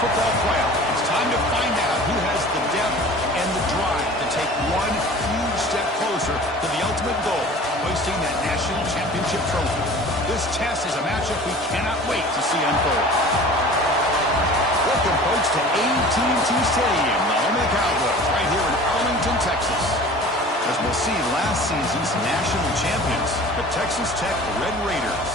football playoff. It's time to find out who has the depth and the drive to take one huge step closer to the ultimate goal, hoisting that national championship trophy. This test is a matchup we cannot wait to see unfold. Welcome, folks, to AT&T Stadium, the home of the Cowboys, right here in Arlington, Texas. As we'll see, last season's national champions, the Texas Tech Red Raiders,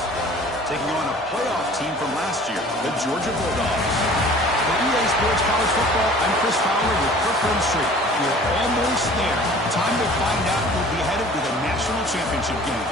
taking on a playoff team from last year, the Georgia Bulldogs. For EA Sports College Football, I'm Chris Fowler with Kirkland Street. We're almost there. Time to find out who'll be headed to the national championship game.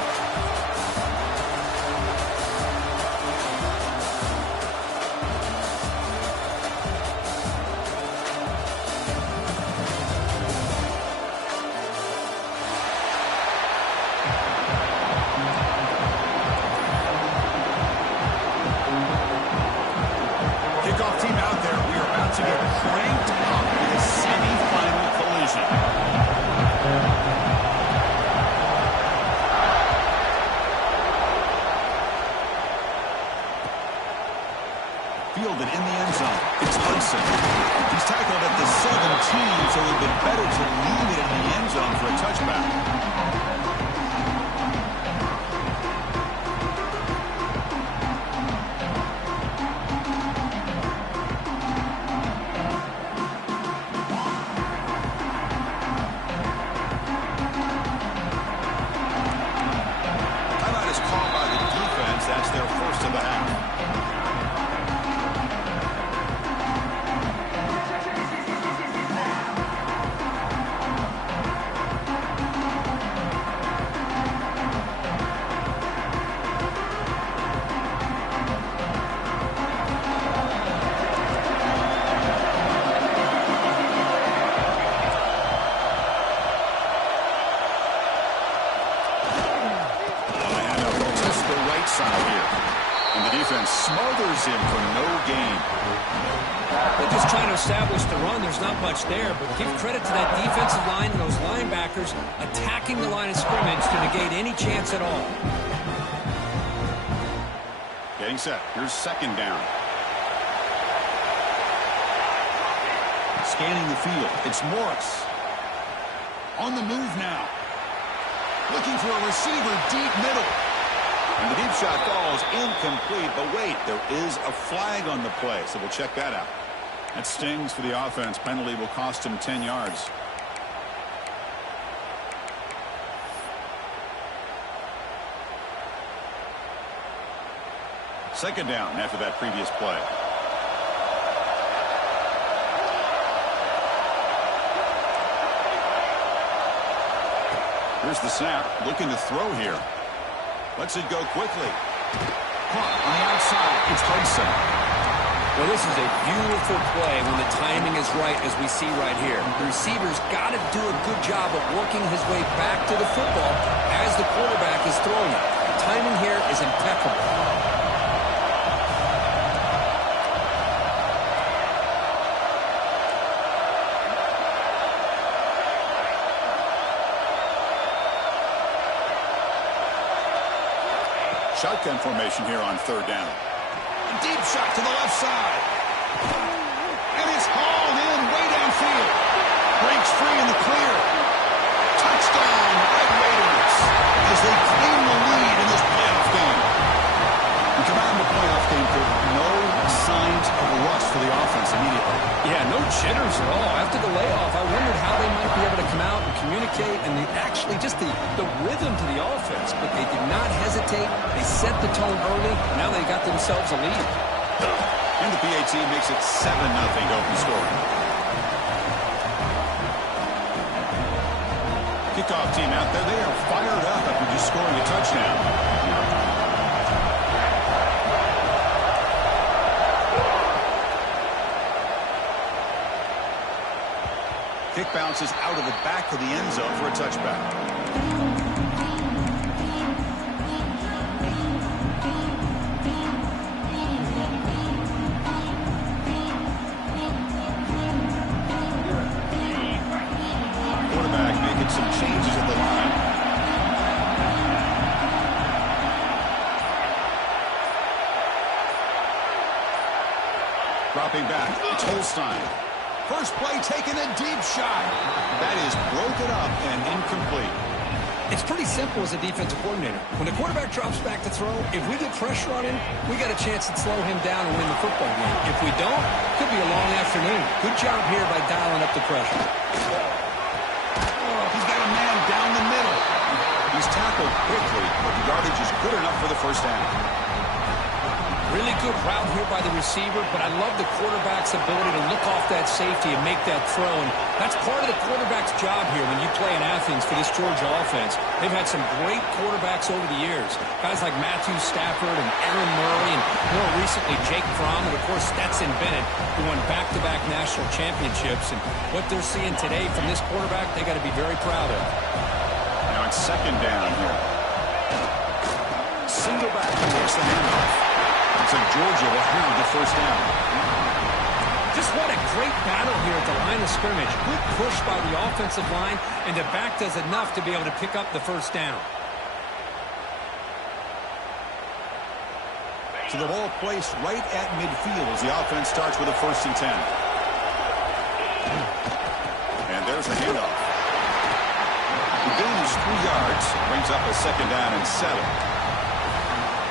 Fielded in the end zone. It's Hudson. He's tackled at the 17, so it would have been better to leave it in the end zone for a touchback. Timeout is called by the defense. That's their first of the half. Smothers him for no gain. They're just trying to establish the run. There's not much there, but give credit to that defensive line and those linebackers attacking the line of scrimmage to negate any chance at all. Getting set. Here's second down. Scanning the field. It's Morris. On the move now. Looking for a receiver deep middle. And the deep shot falls incomplete, but wait, there is a flag on the play, so we'll check that out. That stings for the offense. Penalty will cost him 10 yards. Second down after that previous play. Here's the snap, looking to throw here. Lets it go quickly. Caught on the outside. It's Hudson. Well, this is a beautiful play when the timing is right, as we see right here. The receiver's got to do a good job of working his way back to the football as the quarterback is throwing it. The timing here is impeccable. Shotgun formation here on third down. A deep shot to the left side. And it's hauled in way downfield. Breaks free in the clear. Touchdown, Red Raiders, as they claim the lead in this playoff game. We come out in the playoff game, Kurt, no signs of rust for the offense immediately. Yeah, no jitters at all. After the layoff, I wondered how they might be able to come out and communicate and actually just the rhythm to the offense. But they did not hesitate. They set the tone early. Now they got themselves a lead. And the PAT makes it 7-0 to open scoring. Kickoff team out there. They are fired up after just scoring a touchdown. Kick bounces out of the back of the end zone for a touchback. Quarterback making some changes at the line. Dropping back. It's Holstein. First play taking a deep shot. That is broken up and incomplete. It's pretty simple as a defensive coordinator. When the quarterback drops back to throw, if we get pressure on him, we got a chance to slow him down and win the football game. If we don't, it could be a long afternoon. Good job here by dialing up the pressure. He's got a man down the middle. He's tackled quickly, but the yardage is good enough for the first down. Really good route here by the receiver, but I love the quarterback's ability to look off that safety and make that throw. And that's part of the quarterback's job here when you play in Athens for this Georgia offense. They've had some great quarterbacks over the years. Guys like Matthew Stafford and Aaron Murray, and more recently Jake Fromm, and of course Stetson Bennett, who won back-to-back national championships. And what they're seeing today from this quarterback, they got to be very proud of. Now it's second down here. Single back takes the handoff. Looks like Georgia will have the first down. Just what a great battle here at the line of scrimmage. Good push by the offensive line, and the back does enough to be able to pick up the first down. So the ball placed right at midfield as the offense starts with a 1st and 10. And there's the handoff. The gain is 3 yards. Brings up a second down and 7.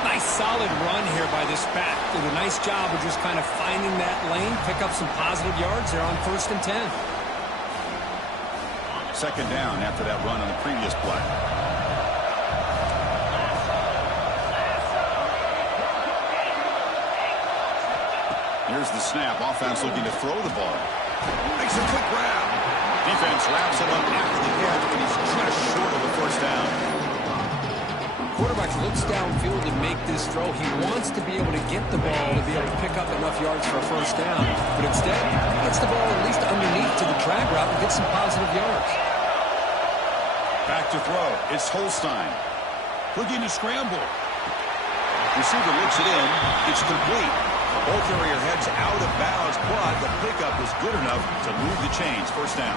Nice solid run here by this back. Did a nice job of just kind of finding that lane, pick up some positive yards there on 1st and 10. Second down after that run on the previous play. Here's the snap. Offense looking to throw the ball. Makes a quick grab. Defense wraps it up after the catch, but he's just short of the first down. Quarterback looks downfield to make this throw. He wants to be able to get the ball to be able to pick up enough yards for a first down. But instead, he gets the ball at least underneath to the drag route and gets some positive yards. Back to throw. It's Holstein. Looking to scramble. Receiver looks it in. It's complete. The ball carrier heads out of bounds, but the pickup was good enough to move the chains. First down.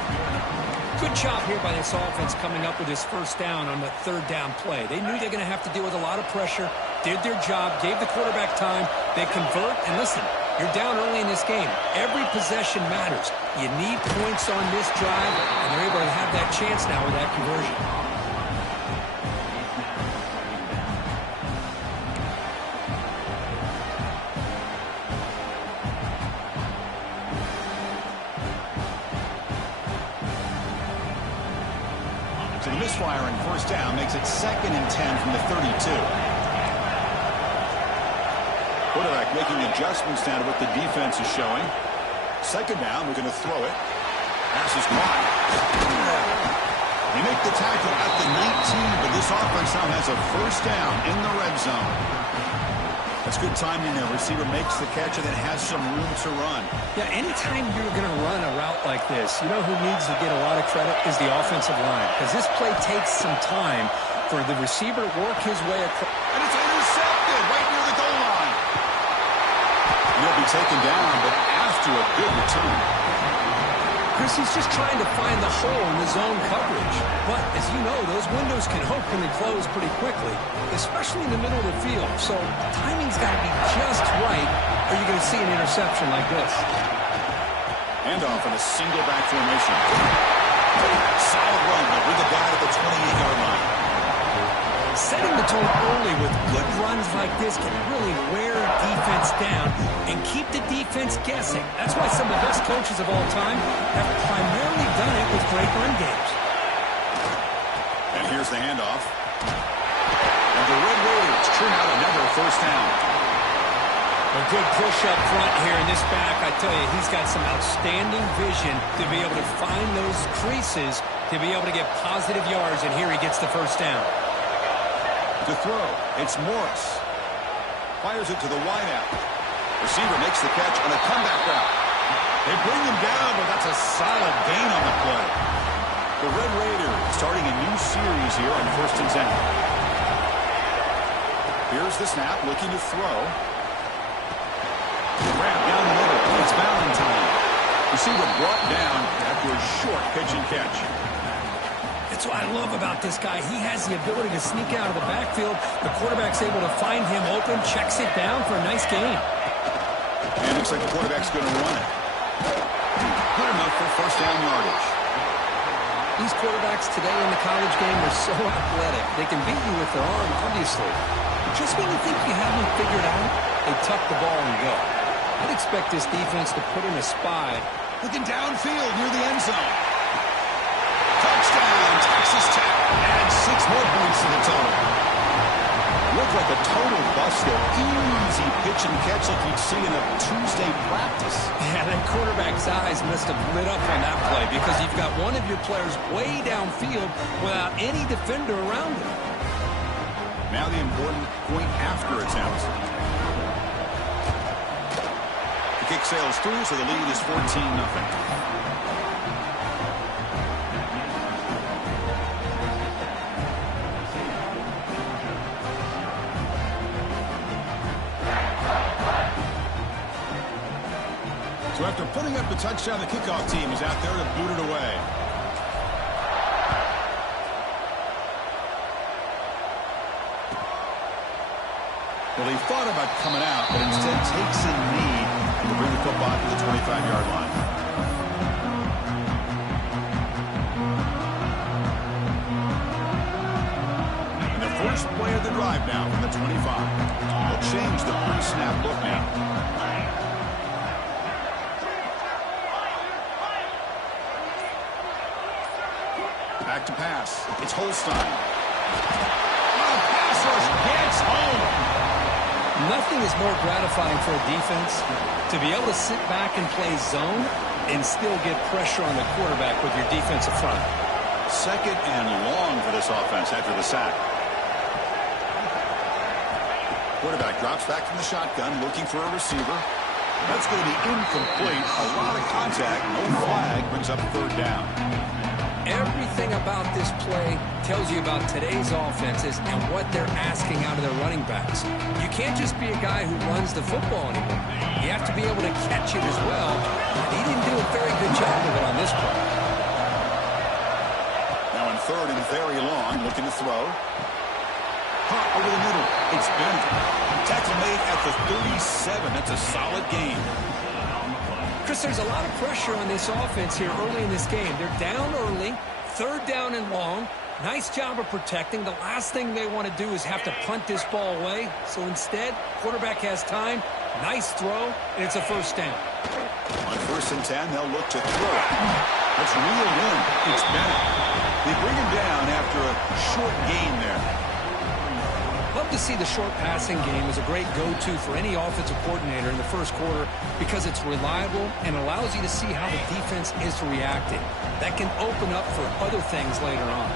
Good job here by this offense coming up with this first down on the 3rd down play. They knew they're going to have to deal with a lot of pressure, did their job, gave the quarterback time. They convert, and listen, you're down early in this game. Every possession matters. You need points on this drive, and they're able to have that chance now with that conversion. So the misfire in first down makes it 2nd and 10 from the 32. Quarterback making adjustments now to what the defense is showing. Second down, we're going to throw it. Pass is caught. They make the tackle at the 19, but this offense now has a first down in the red zone. That's good timing there. Receiver makes the catch and then has some room to run. Yeah, anytime you're going to run a route like this, you know who needs to get a lot of credit is the offensive line. Because this play takes some time for the receiver to work his way across. And it's intercepted right near the goal line. He'll be taken down, but after a good return. Chris, he's just trying to find the hole in the zone coverage. But, as you know, those windows can open and close pretty quickly, especially in the middle of the field. So, timing's got to be just right, or you're going to see an interception like this. Handoff in a single back formation. Solid run with the guy at the 28-yard line. Setting the tone early with good runs like this can really wear defense down and keep the defense guessing. That's why some of the best coaches of all time have primarily done it with great run games. And here's the handoff. And the Red Raiders turn out another first down. A good push up front here in this back. I tell you, he's got some outstanding vision to be able to find those creases, to be able to get positive yards, and here he gets the first down. To throw, it's Morris. Fires it to the wideout. Receiver makes the catch on a comeback route. They bring him down, but that's a solid gain on the play. The Red Raiders starting a new series here on 1st and 10. Here's the snap, looking to throw. Grab down the middle. It's Valentine. Receiver brought down after a short pitch and catch. That's what I love about this guy. He has the ability to sneak out of the backfield. The quarterback's able to find him open, checks it down for a nice gain. And looks like the quarterback's going to run it. Good enough for first down yardage. These quarterbacks today in the college game are so athletic. They can beat you with their arm, obviously. Just when you think you have them figured out, they tuck the ball and go. I'd expect this defense to put in a spy. Looking downfield near the end zone. Touchdown, Texas Tech. Add 6 more points to the total. Looked like a total bust there. Easy pitch and catch like you'd see in a Tuesday practice. Yeah, that quarterback's eyes must have lit up on that play because you've got one of your players way downfield without any defender around him. Now the important point after attempt. The kick sails through, so the lead is 14-0. So after putting up the touchdown, the kickoff team is out there to boot it away. Well, he thought about coming out, but instead takes a knee to bring the football to the 25-yard line. And the first play of the drive now from the 25. They'll change the pre-snap look now. Back to pass. It's Holstein. Oh, pass rush gets home. Nothing is more gratifying for a defense to be able to sit back and play zone and still get pressure on the quarterback with your defensive front. Second and long for this offense after the sack. Quarterback drops back from the shotgun looking for a receiver. That's going to be incomplete. A lot of contact. No flag. Brings up third down. Everything about this play tells you about today's offenses and what they're asking out of their running backs. You can't just be a guy who runs the football anymore. You have to be able to catch it as well. He didn't do a very good job of it on this play. Now in third and very long, looking to throw. Hot over the middle. It's Bennett. Tackle made at the 37. That's a solid gain. Chris, there's a lot of pressure on this offense here early in this game. They're down early, third down and long. Nice job of protecting. The last thing they want to do is have to punt this ball away. So instead, quarterback has time. Nice throw, and it's a first down. On 1st and 10, they'll look to throw it. Let's reel in. It's Bennett. They bring him down after a short gain there. Love to see the short passing game as a great go-to for any offensive coordinator in the first quarter because it's reliable and allows you to see how the defense is reacting. That can open up for other things later on.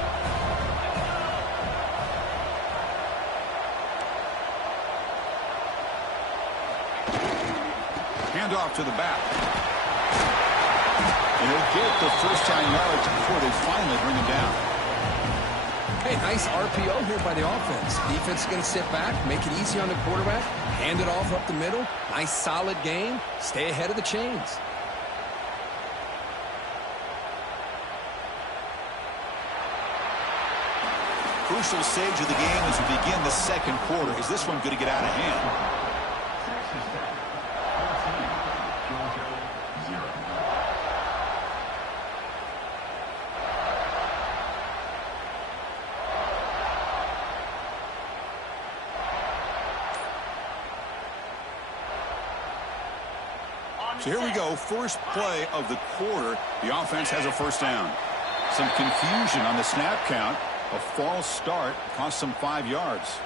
Hand off to the back. And he'll get the first down yards before they finally bring him down. Hey, nice RPO here by the offense. Defense is going to sit back, make it easy on the quarterback, hand it off up the middle. Nice, solid game. Stay ahead of the chains. Crucial stage of the game as we begin the second quarter. Is this one going to get out of hand? So here we go, first play of the quarter. The offense has a first down. Some confusion on the snap count. A false start cost them 5 yards.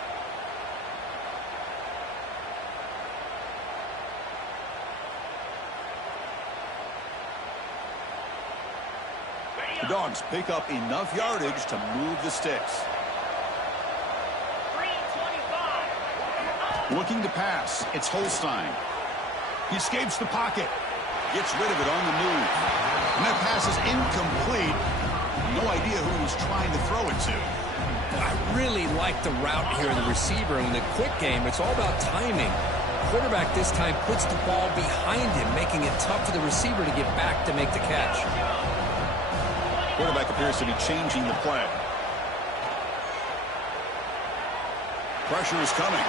The Dogs pick up enough yardage to move the sticks. Looking to pass. It's Holstein. He escapes the pocket. Gets rid of it on the move. And that pass is incomplete. No idea who he's trying to throw it to. I really like the route here of the receiver. In the quick game, it's all about timing. Quarterback this time puts the ball behind him, making it tough for the receiver to get back to make the catch. Quarterback appears to be changing the play. Pressure is coming.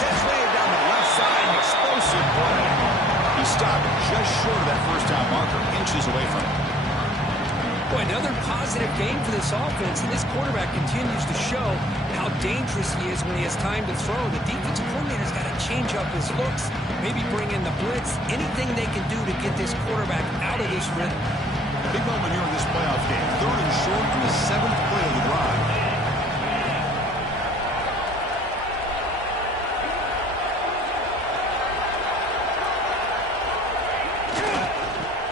Catch made down the left side. Explosive stop just short of that first down marker, inches away from it. Boy, another positive game for this offense, and this quarterback continues to show how dangerous he is when he has time to throw. The defensive coordinator's got to change up his looks, maybe bring in the blitz, anything they can do to get this quarterback out of this rhythm. A big moment here in this playoff game. 3rd and short in the 7th play of the drive.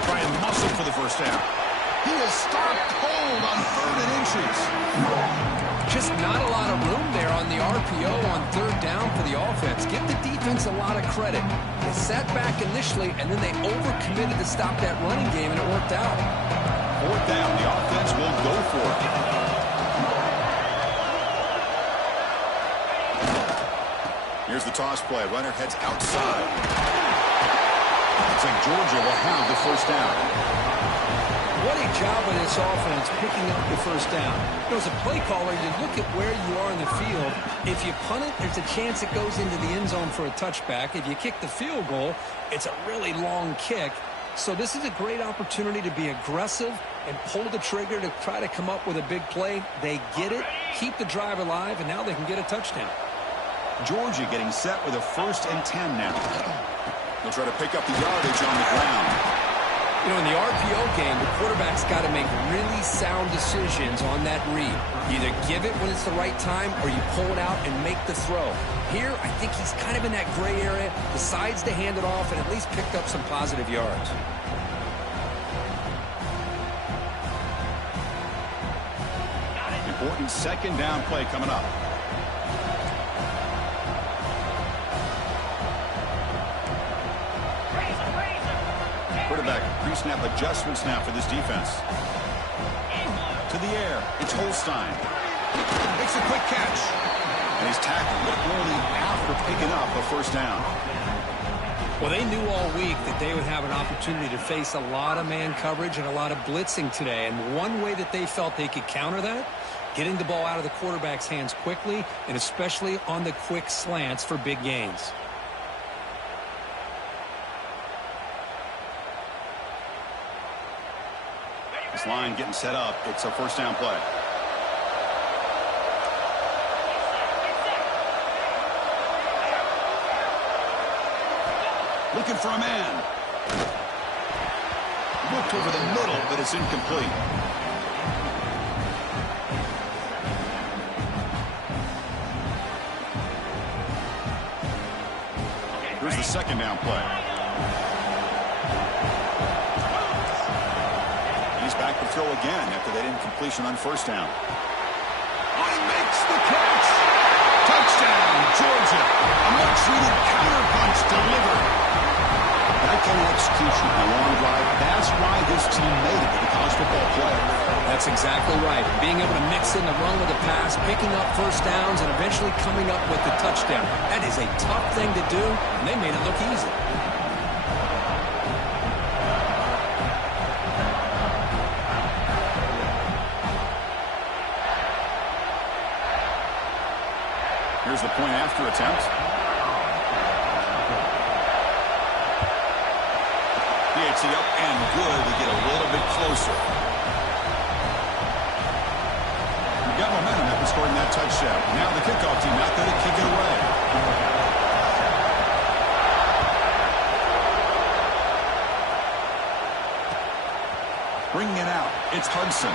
Try and muscle for the first down. He is stopped cold on 3rd and inches. Just not a lot of room there on the RPO on 3rd down for the offense. Give the defense a lot of credit. They sat back initially, and then they overcommitted to stop that running game, and it worked out. 4th down, the offense will go for it. Here's the toss play. Runner heads outside. Looks like Georgia will have the first down. What a job of this offense picking up the first down. As a play caller, you look at where you are in the field. If you punt it, there's a chance it goes into the end zone for a touchback. If you kick the field goal, it's a really long kick. So this is a great opportunity to be aggressive and pull the trigger to try to come up with a big play. They get it, keep the drive alive, and now they can get a touchdown. Georgia getting set with a 1st and 10 now. They'll try to pick up the yardage on the ground. You know, in the RPO game, the quarterback's got to make really sound decisions on that read. You either give it when it's the right time or you pull it out and make the throw. Here, I think he's kind of in that gray area, decides to hand it off and at least picked up some positive yards. Important 2nd down play coming up. Quarterback pre-snap adjustments now for this defense. To the air, it's Holstein. Makes a quick catch. And he's tackled, but only after picking up a 1st down. Well, they knew all week that they would have an opportunity to face a lot of man coverage and a lot of blitzing today. And one way that they felt they could counter that, getting the ball out of the quarterback's hands quickly, and especially on the quick slants for big gains. This line getting set up. It's a 1st down play. Looking for a man. Looked over the middle, but it's incomplete. Here's the 2nd down play. Back to throw again after that incompletion on 1st down. Oh, he makes the catch! Touchdown, Georgia! A much-needed counterpunch delivered. That kind of execution, a long drive, that's why this team made it to the college football playoff. That's exactly right. Being able to mix in the run with the pass, picking up 1st downs, and eventually coming up with the touchdown. That is a tough thing to do, and they made it look easy. Here's the point after attempt. He hits it up and good to get a little bit closer. We've got momentum after scoring that touchdown. Now the kickoff team out there to kick it away. Bringing it out, it's Hudson.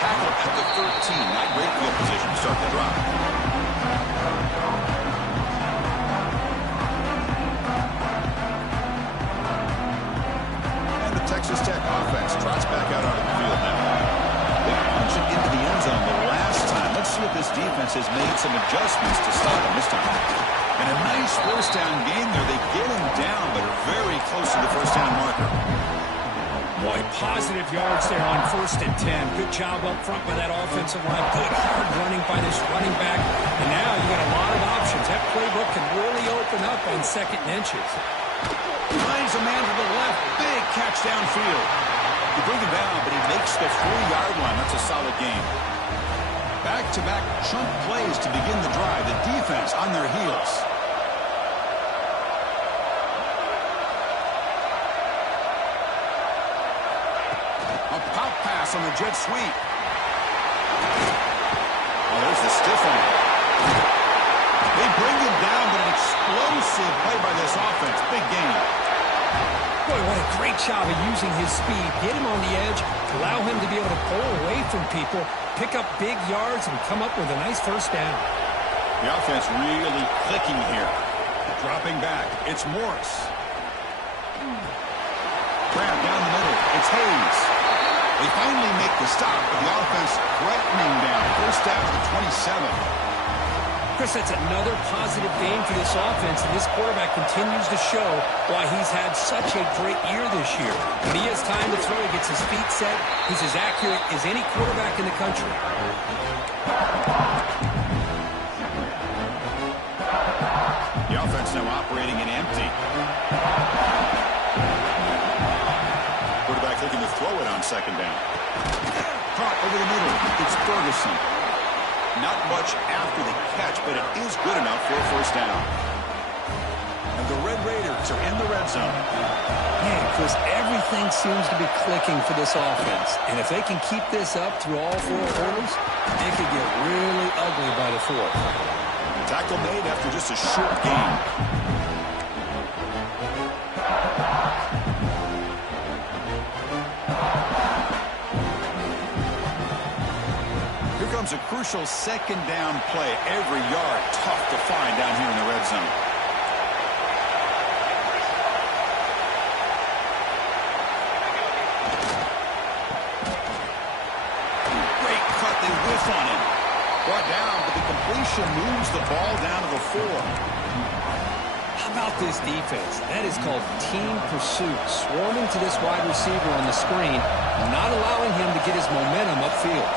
Tackle at the 13. Not great field position to start the drive. Texas Tech offense trots back out onto the field now. They punch it into the end zone the last time. Let's see if this defense has made some adjustments to stop him this time. And a nice 1st down game there. They get him down, but are very close to the 1st down marker. Boy, positive yards there on 1st and 10. Good job up front by that offensive line. Good hard running by this running back. And now you got a lot of options. That playbook can really open up on 2nd and inches. Finds a man to the left. Big catch downfield. You bring him down, but he makes the 4-yard line. That's a solid game. Back-to-back chunk plays to begin the drive. The defense on their heels. on the jet sweep. Oh, there's the stiff arm. They bring him down, but an explosive play by this offense. Big game. Boy, what a great job of using his speed. Get him on the edge, allow him to be able to pull away from people, pick up big yards, and come up with a nice first down. The offense really clicking here. Dropping back. It's Morris. Grab down the middle. It's Hayes. They finally make the stop, but the offense threatening down. First down to the 27. Chris, that's another positive game for this offense, and this quarterback continues to show why he's had such a great year this year. When he has time to throw, he gets his feet set. He's as accurate as any quarterback in the country. The offense now operating in empty. Quarterback looking to throw it on second down. Caught over the middle. It's Ferguson. Not much after the catch, but it is good enough for a first down. And the Red Raiders are in the red zone. Man, Chris, everything seems to be clicking for this offense. And if they can keep this up through all four quarters, it could get really ugly by the fourth. Tackle made after just a short game. Here comes a crucial second down play. Every yard tough to find down here in the red zone. Great cut. They whiff on him. Brought down, but the completion moves the ball down to the 4. How about this defense? That is called team pursuit. Swarming to this wide receiver on the screen, not allowing him to get his momentum upfield.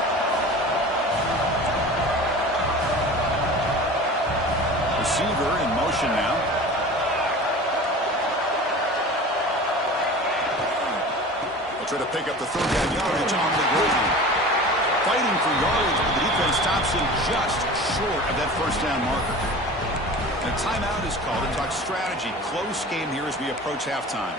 Receiver in motion now. They'll try to pick up the third down yardage on the ground. Fighting for yardage, but the defense stops him just short of that first down marker. And a timeout is called to talk strategy. Close game here as we approach halftime.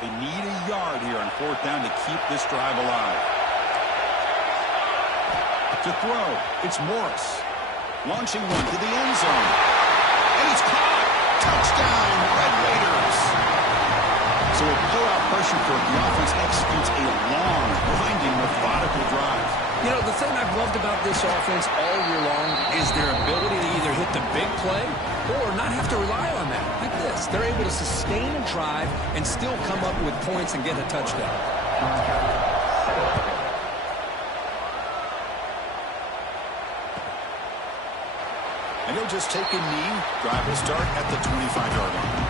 They need a yard here on fourth down to keep this drive alive. To throw, it's Morris. Launching one to the end zone. And it's caught. Touchdown, Red Raiders. So with pull-out pressure for it, the offense executes a long, winding, methodical drive. You know, the thing I've loved about this offense all year long is their ability to either hit the big play or not have to rely on that. Like this. They're able to sustain a drive and still come up with points and get a touchdown. And he'll just take a knee. Drive will start at the 25-yard line.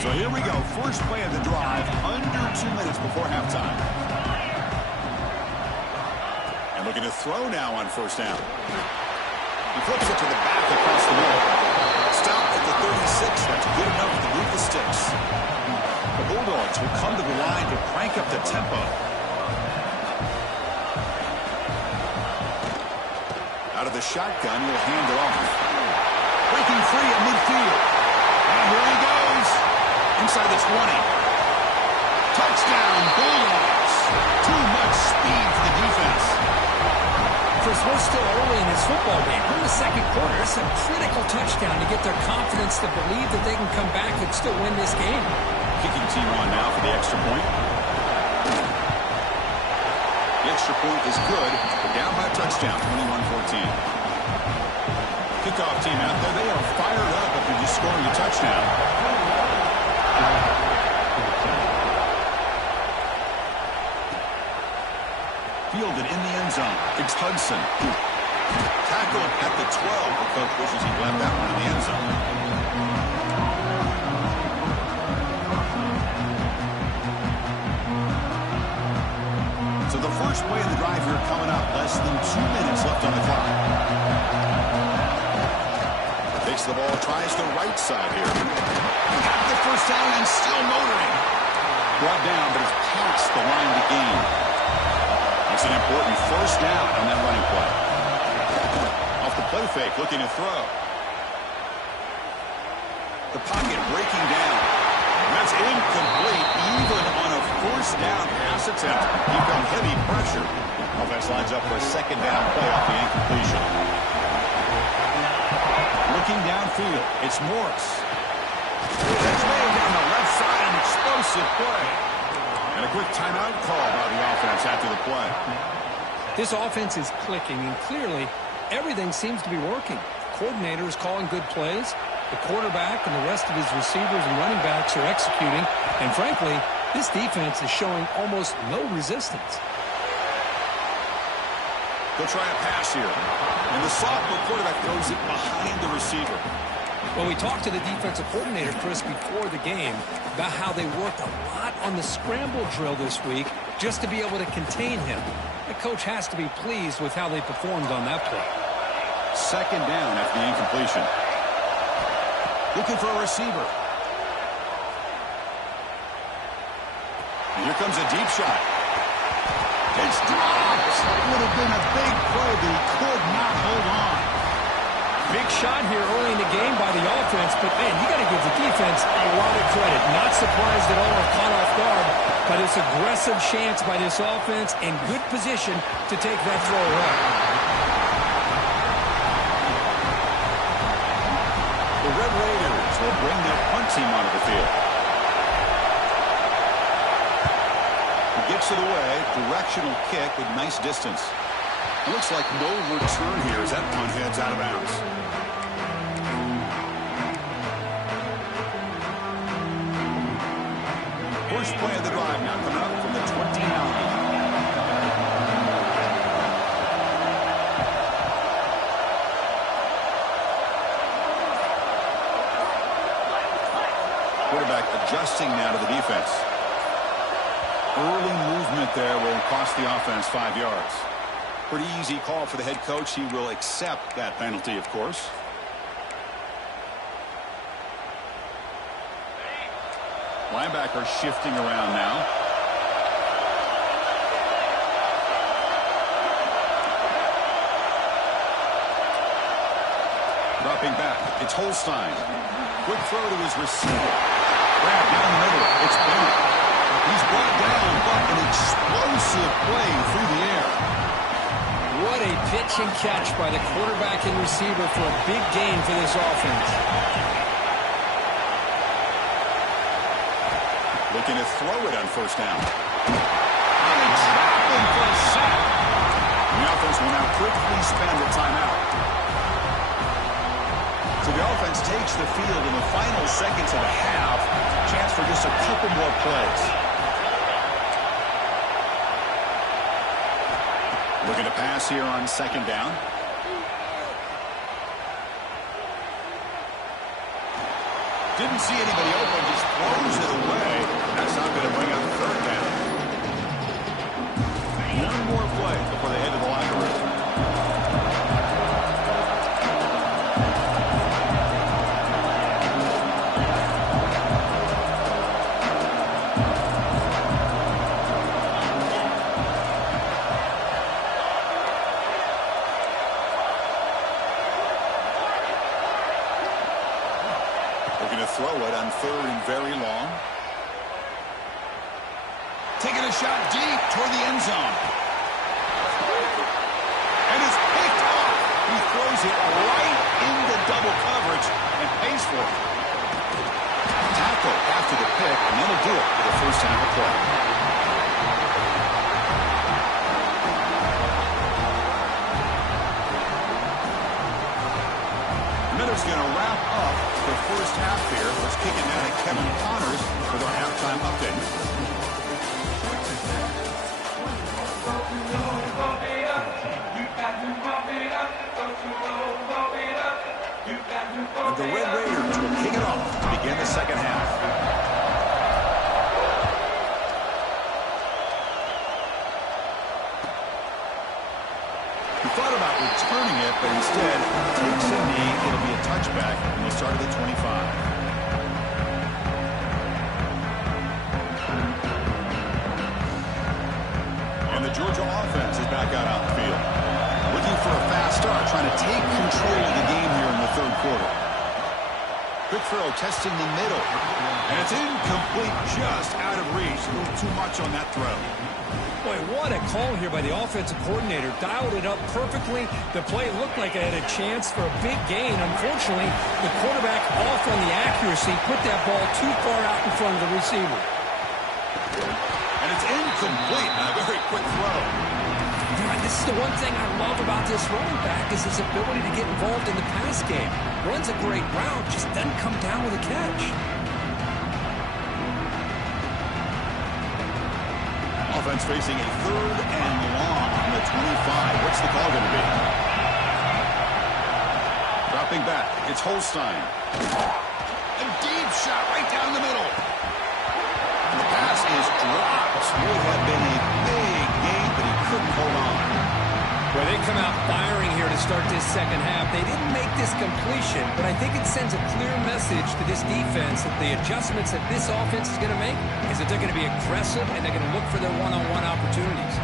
So here we go. First play of the drive, under 2 minutes before halftime. And looking to throw now on first down. He flips it to the back across the middle. Stop at the 36. That's good enough to move the sticks. The Bulldogs will come to the line to crank up the tempo. Out of the shotgun, he'll hand it off. Breaking free at midfield. And here he goes. Inside the 20. Touchdown, Bulldogs. Too much speed for the defense. Chris, we're still early in this football game. We're in the second quarter. It's a critical touchdown to get their confidence to believe that they can come back and still win this game. Kicking team on now for the extra point. The extra point is good. We're down by a touchdown, 21-14. Kickoff team out there. They are fired up after just scoring a touchdown. Fielded in the end zone. It's Hudson. Tackled at the 12. The coach wishes he left that one in the end zone. So the first play of the drive here coming up. Less than 2 minutes left on the clock. Takes the ball, tries the right side here. Got the first down and still motoring. Brought down, but it's past the line to gain. It's an important first down on that running play. Off the play fake, looking to throw. The pocket breaking down. That's incomplete, even on a first down pass attempt. You've got heavy pressure. Offense lines up for a second down play off the incompletion. Looking downfield, it's Morris. That's way down the left side, an explosive play. And a quick timeout call by the offense after the play. This offense is clicking, and clearly everything seems to be working. Coordinator is calling good plays. The quarterback and the rest of his receivers and running backs are executing. And frankly, this defense is showing almost no resistance. They'll try a pass here. And the sophomore quarterback throws it behind the receiver. Well, we talked to the defensive coordinator, Chris, before the game about how they worked a lot on the scramble drill this week just to be able to contain him. The coach has to be pleased with how they performed on that play. Second down after the incompletion. Looking for a receiver. And here comes a deep shot. It's dropped. Would have been a big play, but he could not hold on. Big shot here early in the game by the offense, but, man, you got to give the defense a lot of credit. Not surprised at all or caught off guard, but it's aggressive chance by this offense and good position to take that throw away. The Red Raiders will bring their punt team onto the field. He gets it away, directional kick with nice distance. Looks like no return here as that punt heads out of bounds. First play of the drive now coming up from the 29. Quarterback adjusting now to the defense. Early movement there will cost the offense 5 yards. Pretty easy call for the head coach. He will accept that penalty, of course. Linebacker shifting around now. Dropping back. It's Holstein. Quick throw to his receiver. Grab down the middle. It's Bennett. He's brought down, but an explosive play through the air. What a pitch and catch by the quarterback and receiver for a big gain for this offense. Looking to throw it on first down. And they trap him for a sack. And the offense will now quickly spend a timeout. So the offense takes the field in the final seconds of the half. Chance for just a couple more plays. Looking to pass here on second down. Didn't see anybody open, just throws it away. That's not going to bring up third down. One more play before they head to the locker room. Throw it on third and very long. Taking a shot deep toward the end zone. And it's picked off. He throws it right into double coverage and pays for it. Tackle after the pick, and that'll do it for the first half of play. Minutes going to wrap up the first half here. Let's kick it now to Kevin Connors with our halftime update. And the Red Raiders will kick it off to begin the second half. He thought about returning it, but instead takes a knee. It'll be a touchback, and we'll start at the 25. And the Georgia offense is back out on the field. Looking for a fast start, trying to take control of the game here in the third quarter. Quick throw, testing the middle. And it's incomplete, just out of reach. A little too much on that throw. Boy, what a call here by the offensive coordinator. Dialed it up perfectly. The play looked like it had a chance for a big gain. Unfortunately, the quarterback off on the accuracy, put that ball too far out in front of the receiver. And it's incomplete. A very quick throw. This is the one thing I love about this running back is his ability to get involved in the pass game. Runs a great route, just doesn't come down with a catch. Offense facing a 3rd and long on the 25. What's the call going to be? Dropping back. It's Holstein. A deep shot right down the middle. And the pass is dropped. Would have been a big gain, but he couldn't hold on. Well, they come out firing here to start this second half. They didn't make this completion, but I think it sends a clear message to this defense that the adjustments that this offense is going to make is that they're going to be aggressive and they're going to look for their one-on-one opportunities.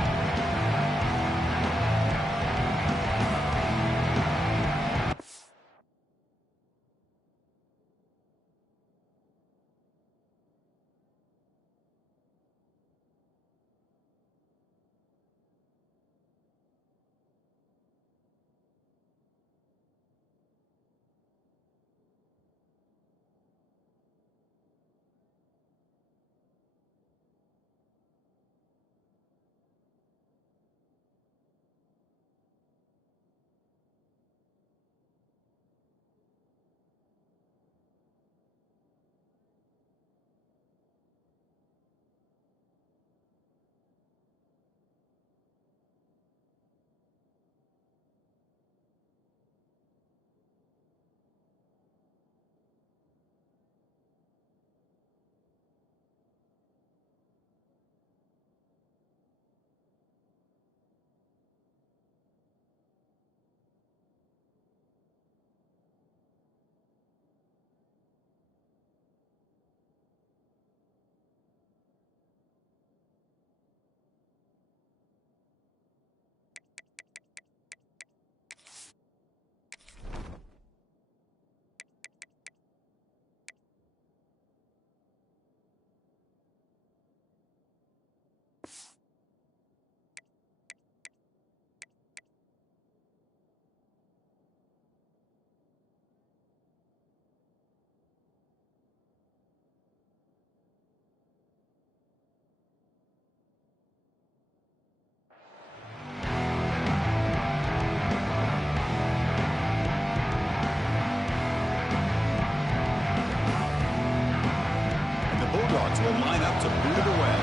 Bulldogs will line up to boot it away.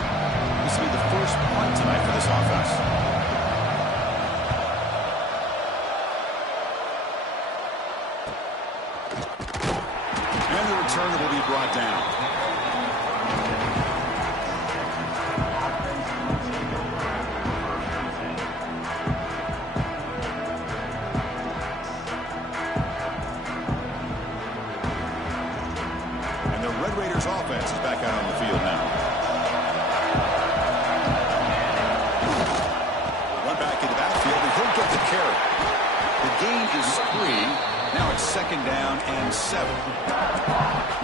This will be the first punt tonight for this offense. And the return will be brought down. Red Raiders offense is back out on the field now. Run back in the backfield, and he'll get the carry. The gain is 3. Now it's 2nd down and 7.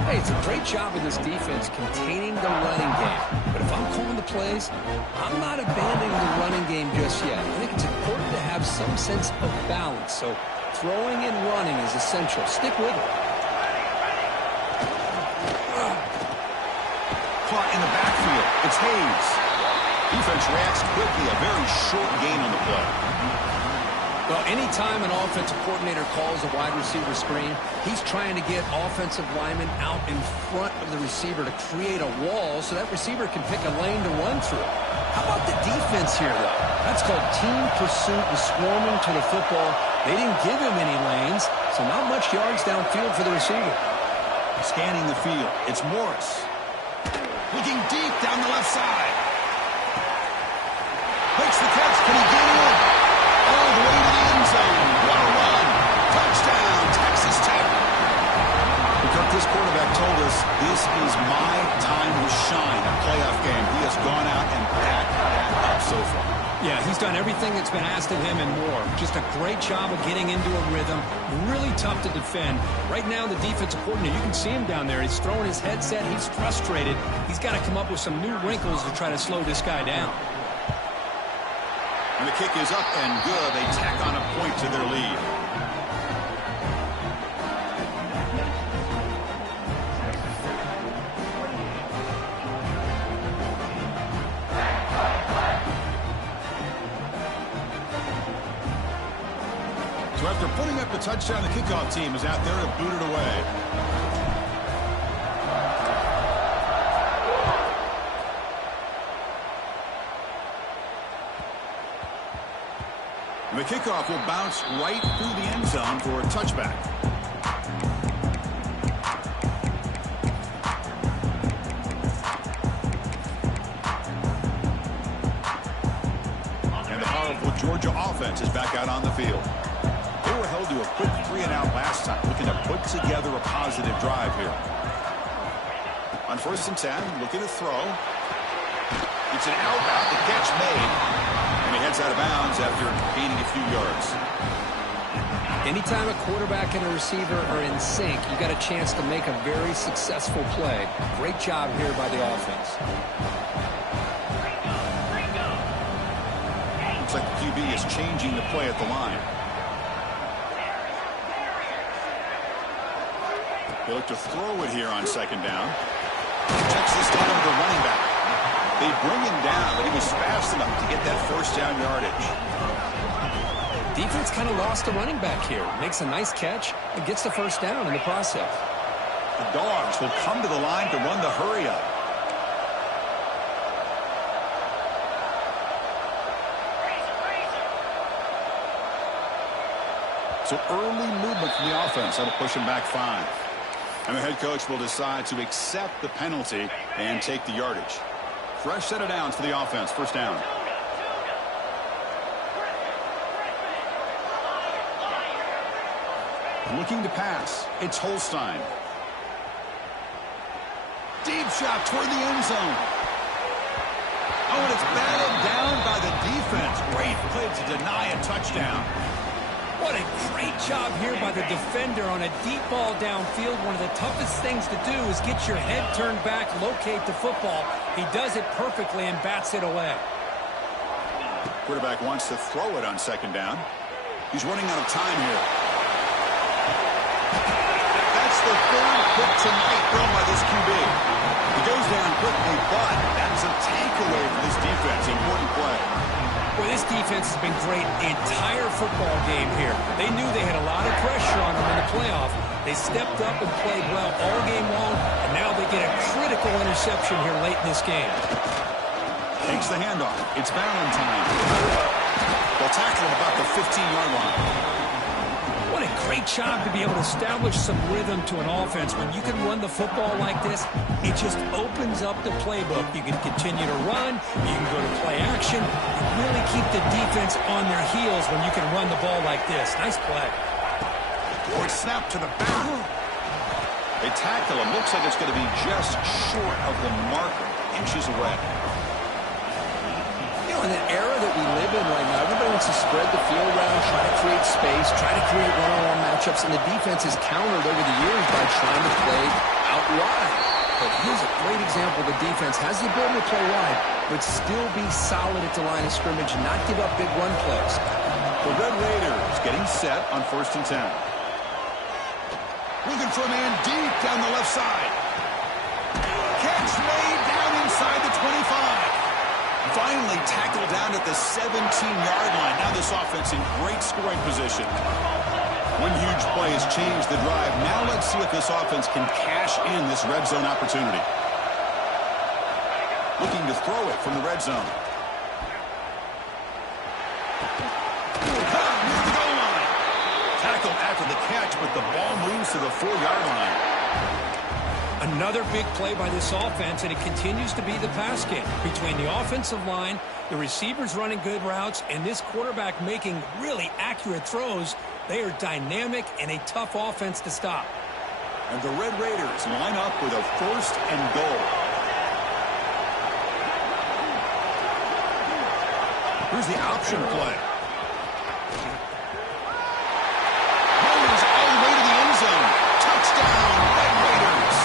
Hey, it's a great job of this defense containing the running game. But if I'm calling the plays, I'm not abandoning the running game just yet. I think it's important to have some sense of balance. So throwing and running is essential. Stick with it. Caught in the backfield. It's Hayes. Defense reacts quickly. A very short gain on the play. Well, anytime an offensive coordinator calls a wide receiver screen, he's trying to get offensive linemen out in front of the receiver to create a wall so that receiver can pick a lane to run through. How about the defense here, though? That's called team pursuit and swarming to the football. They didn't give him any lanes, so not much yards downfield for the receiver. Scanning the field. It's Morris. Looking deep down the left side. Makes the catch. Can he get in? All the way to the end zone. What a run. Touchdown, Texas Tech. This quarterback told us this is my time to shine. A playoff game. He has gone out and backed that up so far. Yeah, he's done everything that's been asked of him and more. Just a great job of getting into a rhythm. Really tough to defend. Right now, the defensive coordinator, you can see him down there. He's throwing his headset. He's frustrated. He's got to come up with some new wrinkles to try to slow this guy down. And the kick is up and good. They tack on a point to their lead. So after putting up the touchdown, the kickoff team is out there to boot it away. The kickoff will bounce right through the end zone for a touchback. And the powerful Georgia offense is back out on the field. They were held to a quick 3-and-out last time, looking to put together a positive drive here. On 1st and 10, looking to throw. It's an outbound, the catch made. And he heads out of bounds after gaining a few yards. Anytime a quarterback and a receiver are in sync, you got a chance to make a very successful play. Great job here by the offense. Looks like the QB is changing the play at the line. They look to throw it here on 2nd down. Texas taking over the running back. They bring him down, but he was fast enough to get that 1st down yardage. Defense kind of lost the running back here. Makes a nice catch and gets the 1st down in the process. The Dogs will come to the line to run the hurry-up. So early movement from the offense. That'll push him back 5. And the head coach will decide to accept the penalty and take the yardage. Fresh set of downs for the offense. 1st down. Looking to pass. It's Holstein. Deep shot toward the end zone. Oh, and it's batted down by the defense. Great play to deny a touchdown. What a great job here by the defender on a deep ball downfield. One of the toughest things to do is get your head turned back, locate the football. He does it perfectly and bats it away. Quarterback wants to throw it on 2nd down. He's running out of time here. That's the 3rd pick tonight thrown by this QB. He goes down quickly, but that's a takeaway for this defense. Important play. Well, this defense has been great the entire football game here. They knew they had a lot of pressure on them in the playoff. They stepped up and played well all game long, and now they get a critical interception here late in this game. Takes the handoff. It's Valentine. They'll tackle him about the 15-yard line. What a great job to be able to establish some rhythm to an offense. When you can run the football like this, it just opens up the playbook. You can continue to run. You can go to play action. You really keep the defense on their heels when you can run the ball like this. Nice play. Or snap to the back. They tackle him. Looks like it's going to be just short of the marker. Inches away. In an era that we live in right now, everybody wants to spread the field around, try to create space, try to create one-on-one matchups, and the defense has countered over the years by trying to play out wide. But here's a great example. The defense has the ability to play wide, but still be solid at the line of scrimmage and not give up big run plays. The Red Raiders getting set on 1st and 10. Looking for a man deep down the left side. Catch made down inside the 25. Finally tackled down at the 17-yard line. Now this offense in great scoring position. One huge play has changed the drive. Now let's see if this offense can cash in this red zone opportunity. Looking to throw it from the red zone. Near the goal line. Tackled after the catch, but the ball moves to the 4-yard line. Another big play by this offense, and it continues to be the pass game. Between the offensive line, the receivers running good routes, and this quarterback making really accurate throws, they are dynamic and a tough offense to stop. And the Red Raiders line up with a 1st and goal. Here's the option play. Goes all the way to the end zone. Touchdown, Red Raiders.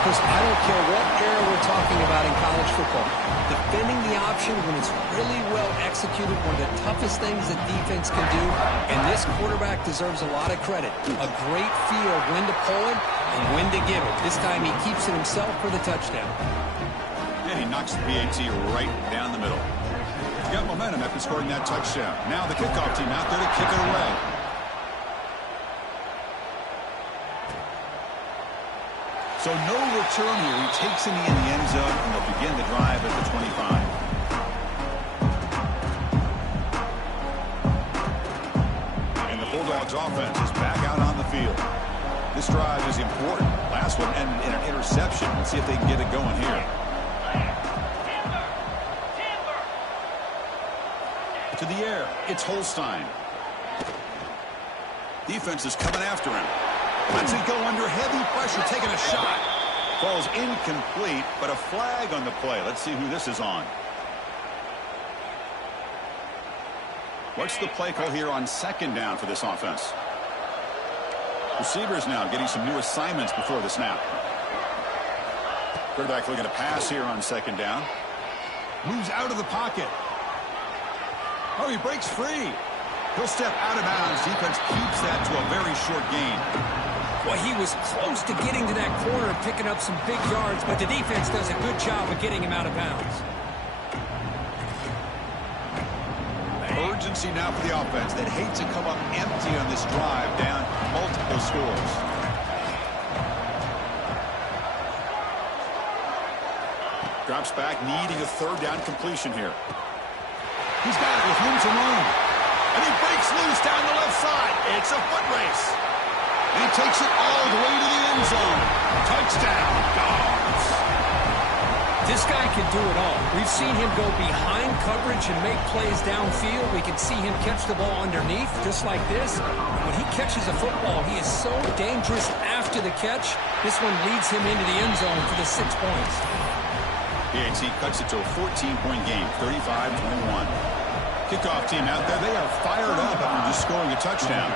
Chris, I don't care what era we're talking about in college football. Defending the option when it's really well executed, one of the toughest things that defense can do, and this quarterback deserves a lot of credit. A great feel of when to pull it and when to give it. This time he keeps it himself for the touchdown. And he knocks the PAT right down the middle. He's got momentum after scoring that touchdown. Now the kickoff team out there to kick it away. So no return here. He takes it in the end zone, and they'll begin the drive at the 25. And the Bulldogs offense is back out on the field. This drive is important. Last one ended in an interception. Let's see if they can get it going here. To the air, it's Holstein. Defense is coming after him. Lets it go under heavy pressure, taking a shot. Falls incomplete, but a flag on the play. Let's see who this is on. What's the play call here on second down for this offense? Receivers now getting some new assignments before the snap. Quarterback looking to pass here on second down. Moves out of the pocket. Oh, he breaks free. He'll step out of bounds. Defense keeps that to a very short gain. Well, he was close to getting to that corner and picking up some big yards, but the defense does a good job of getting him out of bounds. Urgency now for the offense that hates to come up empty on this drive, down multiple scores. Drops back, needing a third down completion here. He's got it with room to run. And he breaks loose down the left side. It's a foot race. And he takes it all the way to the end zone. Touchdown, Dogs. This guy can do it all. We've seen him go behind coverage and make plays downfield. We can see him catch the ball underneath, just like this. When he catches a football, he is so dangerous after the catch. This one leads him into the end zone for the 6 points. PAT cuts it to a 14-point game, 35-21. Kickoff team out there, they are fired up after just scoring a touchdown.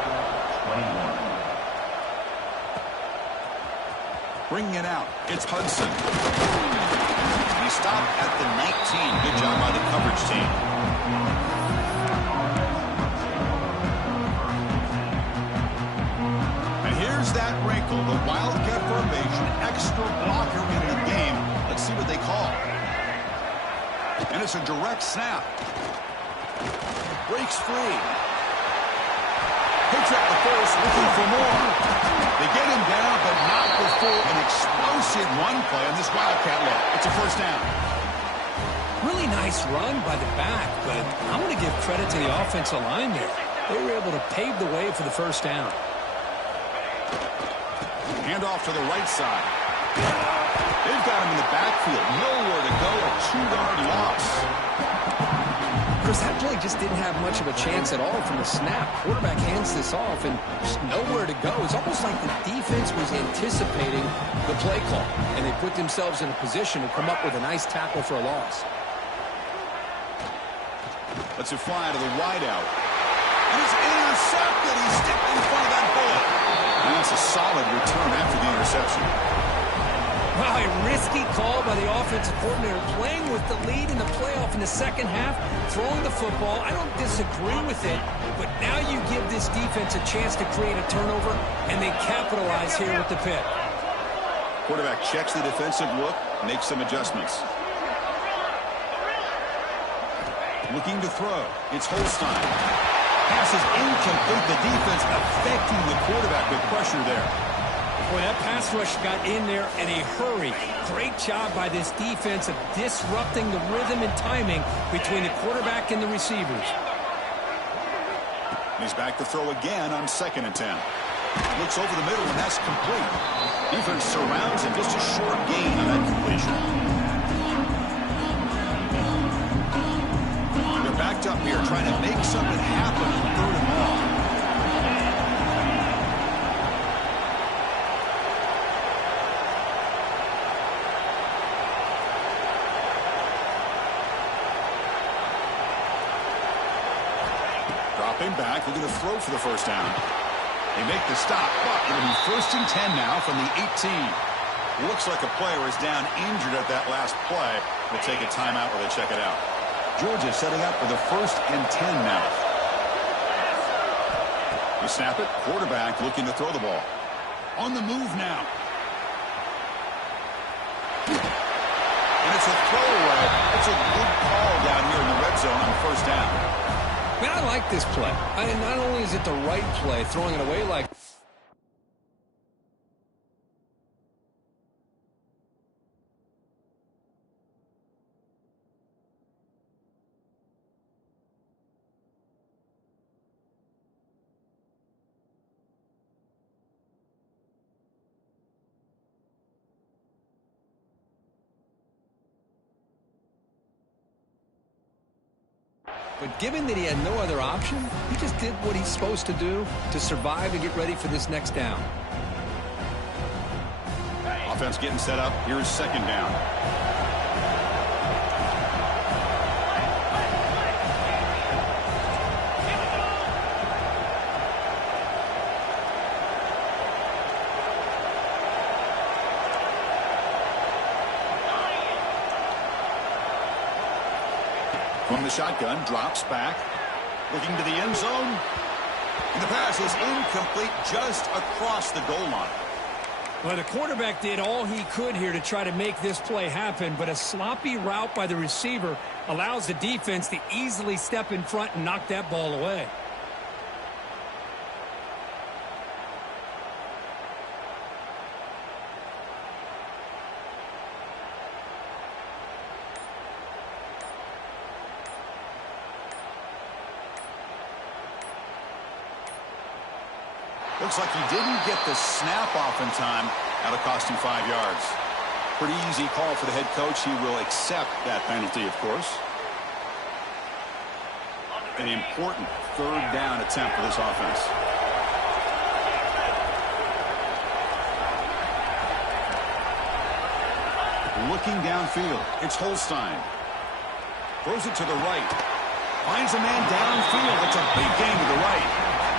Bringing it out, it's Hudson. And he stopped at the 19. Good job by the coverage team. And here's that wrinkle, the Wildcat formation, extra blocker in the game. Let's see what they call. And it's a direct snap. Breaks free. Picks up the first, looking for more. They get him down, but not before an explosive run play on this Wildcat look. It's a first down. Really nice run by the back, but I'm going to give credit to the offensive line there. They were able to pave the way for the first down. Handoff to the right side. They've got him in the backfield. Nowhere to go. A 2-yard loss. Chris, that play just didn't have much of a chance at all from the snap. Quarterback hands this off and just nowhere to go. It's almost like the defense was anticipating the play call, and they put themselves in a position to come up with a nice tackle for a loss. Lets it fly to the wideout. And it's intercepted. He stepped in front of that bullet. And that's a solid return after the interception. Wow, a risky call by the offensive coordinator, playing with the lead in the playoff in the second half, throwing the football. I don't disagree with it, but now you give this defense a chance to create a turnover, and they capitalize here with the pick. Quarterback checks the defensive look, makes some adjustments. Looking to throw. It's Holstein. Pass is incomplete. The defense affecting the quarterback with pressure there. Boy, that pass rush got in there in a hurry. Great job by this defense of disrupting the rhythm and timing between the quarterback and the receivers. He's back to throw again on 2nd and 10. Looks over the middle, and that's complete. Defense surrounds him. Just a short gain on that completion. They're backed up here trying to make something happen on 3rd and long. back, looking to throw for the first down. They make the stop, but it'll be 1st and 10 now from the 18. Looks like a player is down injured at that last play. We'll take a timeout while they check it out. Georgia setting up for the 1st and 10 now. They snap it. Quarterback looking to throw the ball. On the move now. And it's a throwaway. It's a good call down here in the red zone on 1st down. Man, I like this play. Not only is it the right play, throwing it away like... But given that he had no other option, he just did what he's supposed to do to survive and get ready for this next down. Offense getting set up. Here's 2nd down. From the shotgun, drops back, looking to the end zone. And the pass is incomplete, just across the goal line. Well, the quarterback did all he could here to try to make this play happen, but a sloppy route by the receiver allows the defense to easily step in front and knock that ball away. Looks like he didn't get the snap off in time. That'll cost him 5 yards. Pretty easy call for the head coach. He will accept that penalty, of course. An important 3rd down attempt for this offense. Looking downfield. It's Holstein. Throws it to the right. Finds a man downfield. It's a big gain to the right.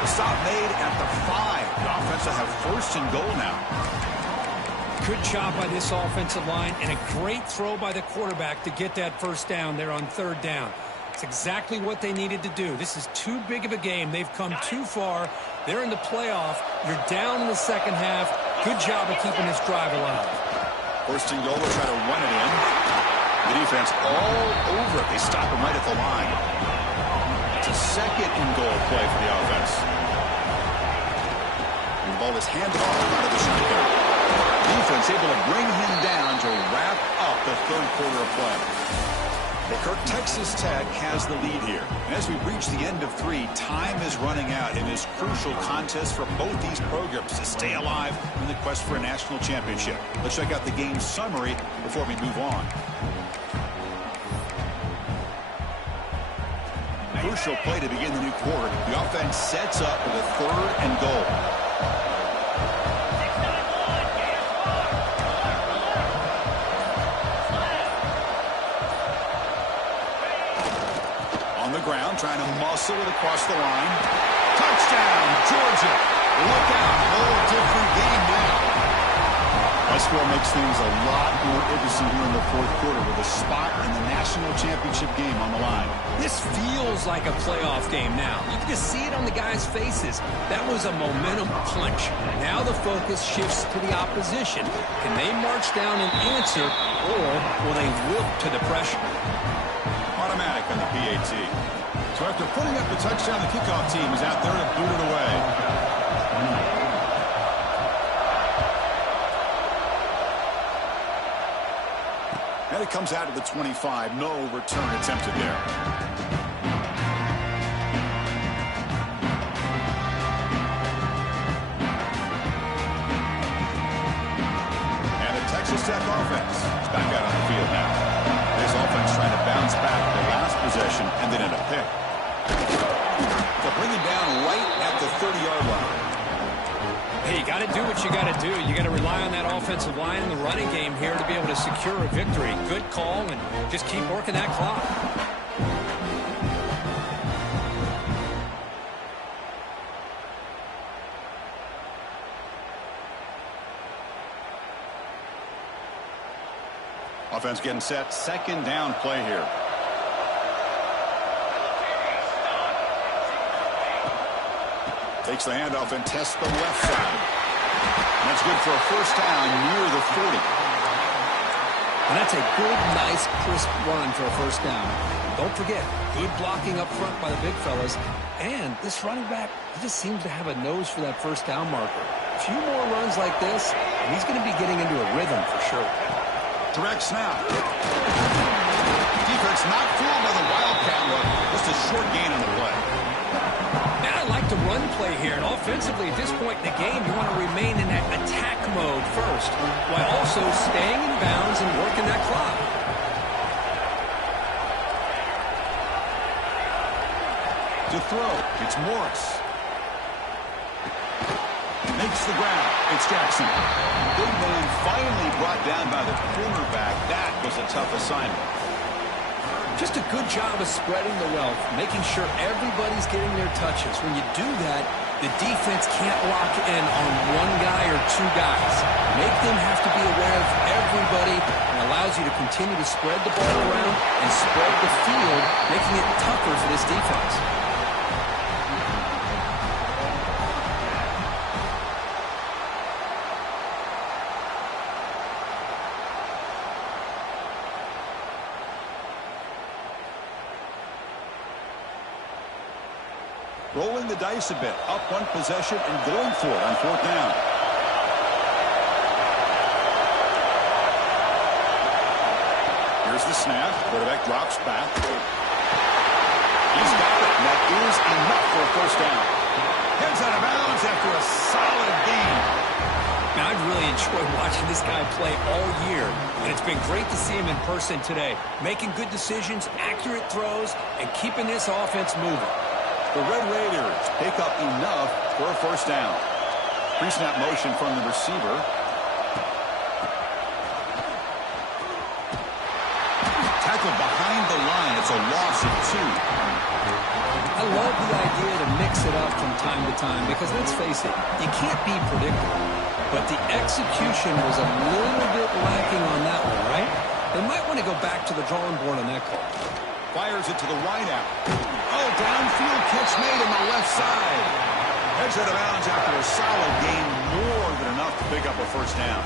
The stop made at the 5. The offense will have 1st and goal now. Good job by this offensive line and a great throw by the quarterback to get that 1st down there on 3rd down. It's exactly what they needed to do. This is too big of a game. They've come too far. They're in the playoff. You're down in the 2nd half. Good job of keeping this drive alive. 1st and goal. They'll try to run it in. The defense all over it. They stop him right at the line. It's a 2nd and goal play for the offense. And the ball is handed off out of the shotgun. Defense able to bring him down to wrap up the 3rd quarter of play. Well, Kirk, Texas Tech has the lead here. And as we reach the end of 3, time is running out in this crucial contest for both these programs to stay alive in the quest for a national championship. Let's check out the game summary before we move on. Crucial play to begin the new quarter. The offense sets up with a 3rd and goal. On the ground, trying to muscle it across the line. Touchdown, Georgia. Look out, whole different game now. That score makes things a lot more interesting here in the 4th quarter with a spot in the national championship game on the line. This feels like a playoff game now. You can just see it on the guys' faces. That was a momentum punch. Now the focus shifts to the opposition. Can they march down and answer, or will they wilt to the pressure? Automatic on the PAT. So after putting up the touchdown, the kickoff team is out there to boot it away. And it comes out of the 25. No return attempted there. And the Texas Tech offense is back out on the field now. This offense trying to bounce back the last possession and then in a pick. To bring it down right at the 30-yard line. Hey, you got to do what you got to do. You got to rely on that offensive line in the running game here to be able to secure a victory. Good call, and just keep working that clock. Offense getting set. Second down play here. Takes the handoff and tests the left side. And that's good for a first down near the 40. And that's a good, nice, crisp run for a first down. Don't forget, good blocking up front by the big fellas. And this running back, he just seems to have a nose for that first down marker. A few more runs like this, and he's going to be getting into a rhythm for sure. Direct snap. Defense not fooled by the Wildcat look. Just a short gain on the play. Now I like the run play here. And offensively, at this point in the game, you want to remain in that attack mode first, while also staying in bounds and working that clock. To throw, it's Morris. Makes the ground. It's Jackson. Big man finally brought down by the cornerback. That was a tough assignment. Just a good job of spreading the wealth, making sure everybody's getting their touches. When you do that, the defense can't lock in on one guy or two guys. Make them have to be aware of everybody, and allows you to continue to spread the ball around and spread the field, making it tougher for this defense. Rolling the dice a bit. Up one possession and going for it on fourth down. Here's the snap. Quarterback drops back. He's got it. And that is enough for a first down. Heads out of bounds after a solid game. Now, I've really enjoyed watching this guy play all year, and it's been great to see him in person today, making good decisions, accurate throws, and keeping this offense moving. The Red Raiders pick up enough for a first down. Pre-snap motion from the receiver. Tackled behind the line. It's a loss of 2. I love the idea to mix it up from time to time because, let's face it, you can't be predictable. But the execution was a little bit lacking on that one, right? They might want to go back to the drawing board on that call. Fires it to the wideout. Oh, downfield catch made on the left side. Heads out of bounds after a solid gain, more than enough to pick up a first down.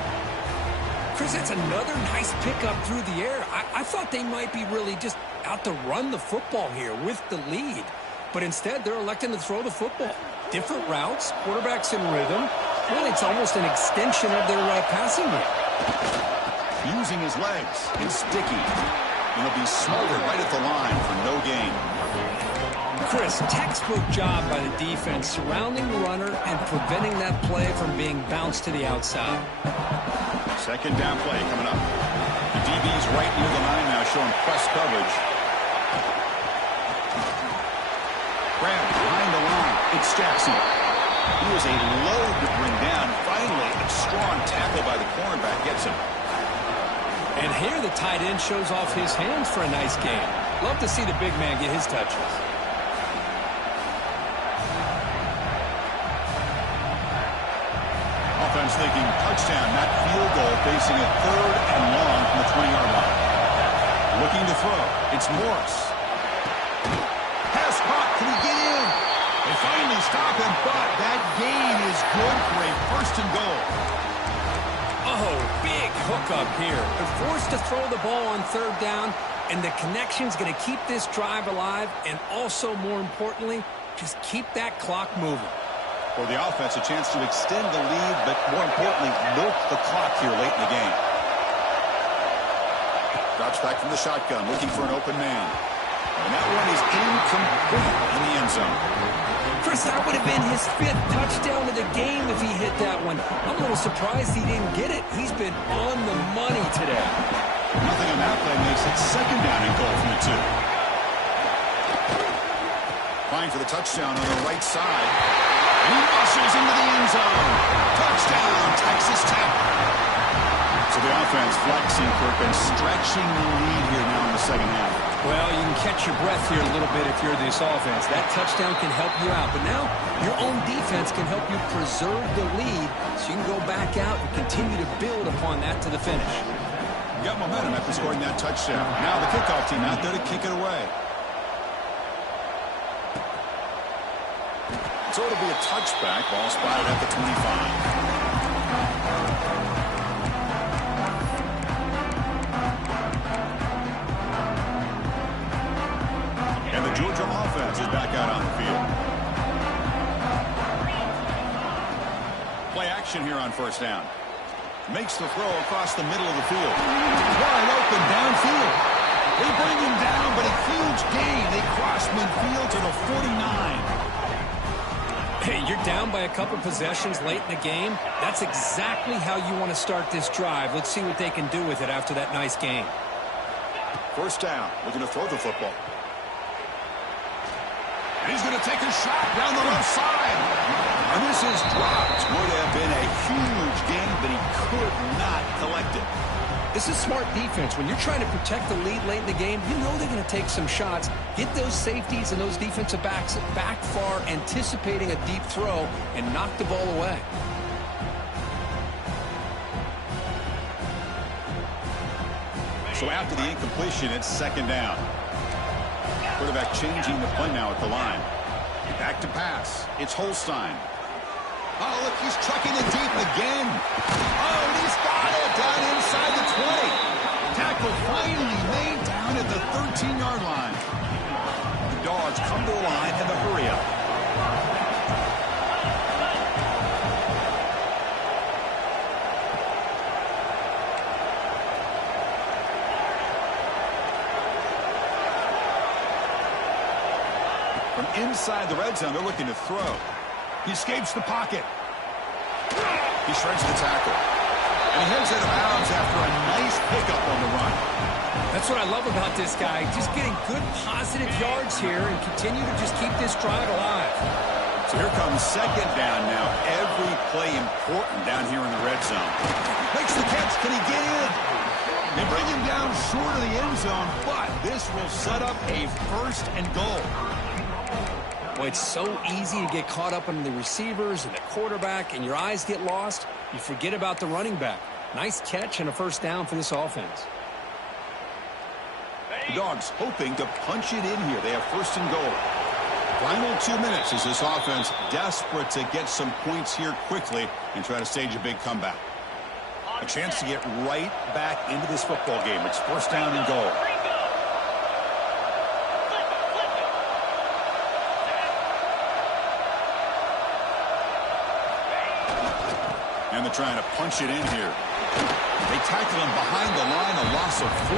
Chris, that's another nice pickup through the air. I thought they might be really just out to run the football here with the lead. But instead, they're electing to throw the football. Different routes, quarterbacks in rhythm. Really, it's almost an extension of their passing game. Using his legs. It's sticky. And he'll be smothered right at the line for no gain. Chris, textbook job by the defense surrounding the runner and preventing that play from being bounced to the outside. Second down play coming up. The DB's right near the line now, showing press coverage. Grab behind the line. It's Jackson. He was a load to bring down. Finally, a strong tackle by the cornerback gets him. And here the tight end shows off his hands for a nice game. Love to see the big man get his touches. Offense thinking touchdown, not field goal, facing a third and long from the 20-yard line. Looking to throw. It's Morris. Pass caught. Can he get in? They finally stop him, but that gain is good for a first and goal. Oh, big hookup here. They're forced to throw the ball on third down, and the connection's going to keep this drive alive, and also, more importantly, just keep that clock moving. For the offense, a chance to extend the lead, but more importantly, milk the clock here late in the game. Drops back from the shotgun, looking for an open man. And that one is incomplete in the end zone. Chris, that would have been his 5th touchdown of the game if he hit that one. I'm a little surprised he didn't get it. He's been on the money today. Nothing on that play makes it second down and goal from the 2. Flying for the touchdown on the right side. He muscles into the end zone. Touchdown, Texas Tech. So the offense flexing, Kirk, and stretching the lead here now in the second half. Well, you can catch your breath here a little bit if you're this offense. That touchdown can help you out. But now your own defense can help you preserve the lead so you can go back out and continue to build upon that to the finish. Got momentum after scoring that touchdown. Now the kickoff team out there to kick it away. So it'll be a touchback. Ball spotted at the 25. And the Georgia offense is back out on the field. Play action here on first down. Makes the throw across the middle of the field. Wide open downfield. They bring him down, but a huge gain. They cross midfield to the 49. Hey, you're down by a couple possessions late in the game. That's exactly how you want to start this drive. Let's see what they can do with it after that nice game. First down. Looking to throw the football. And he's going to take a shot down the left side. And this is dropped. Would have been a huge gain, but he could not collect it. This is smart defense. When you're trying to protect the lead late in the game, you know they're going to take some shots. Get those safeties and those defensive backs back far, anticipating a deep throw, and knock the ball away. So after the incompletion, it's second down. Quarterback changing the play now at the line. Back to pass. It's Holstein. Oh, look, he's trucking it deep again. Oh, and he's got it down inside the 20. Tackle finally made down at the 13-yard line. The Dogs come to the line in the hurry-up. From inside the red zone, they're looking to throw. He escapes the pocket. He shreds the tackle. And he heads out of bounds after a nice pickup on the run. That's what I love about this guy. Just getting good positive yards here and continue to just keep this drive alive. So here comes second down now. Every play important down here in the red zone. Makes the catch. Can he get in? They bring him down short of the end zone, but this will set up a first and goal. Boy, it's so easy to get caught up in the receivers and the quarterback, and your eyes get lost. You forget about the running back. Nice catch and a first down for this offense. The Dogs hoping to punch it in here. They have first and goal. Final 2 minutes as this offense desperate to get some points here quickly and try to stage a big comeback. A chance to get right back into this football game. It's first down and goal. And they're trying to punch it in here. They tackle him behind the line, a loss of 4.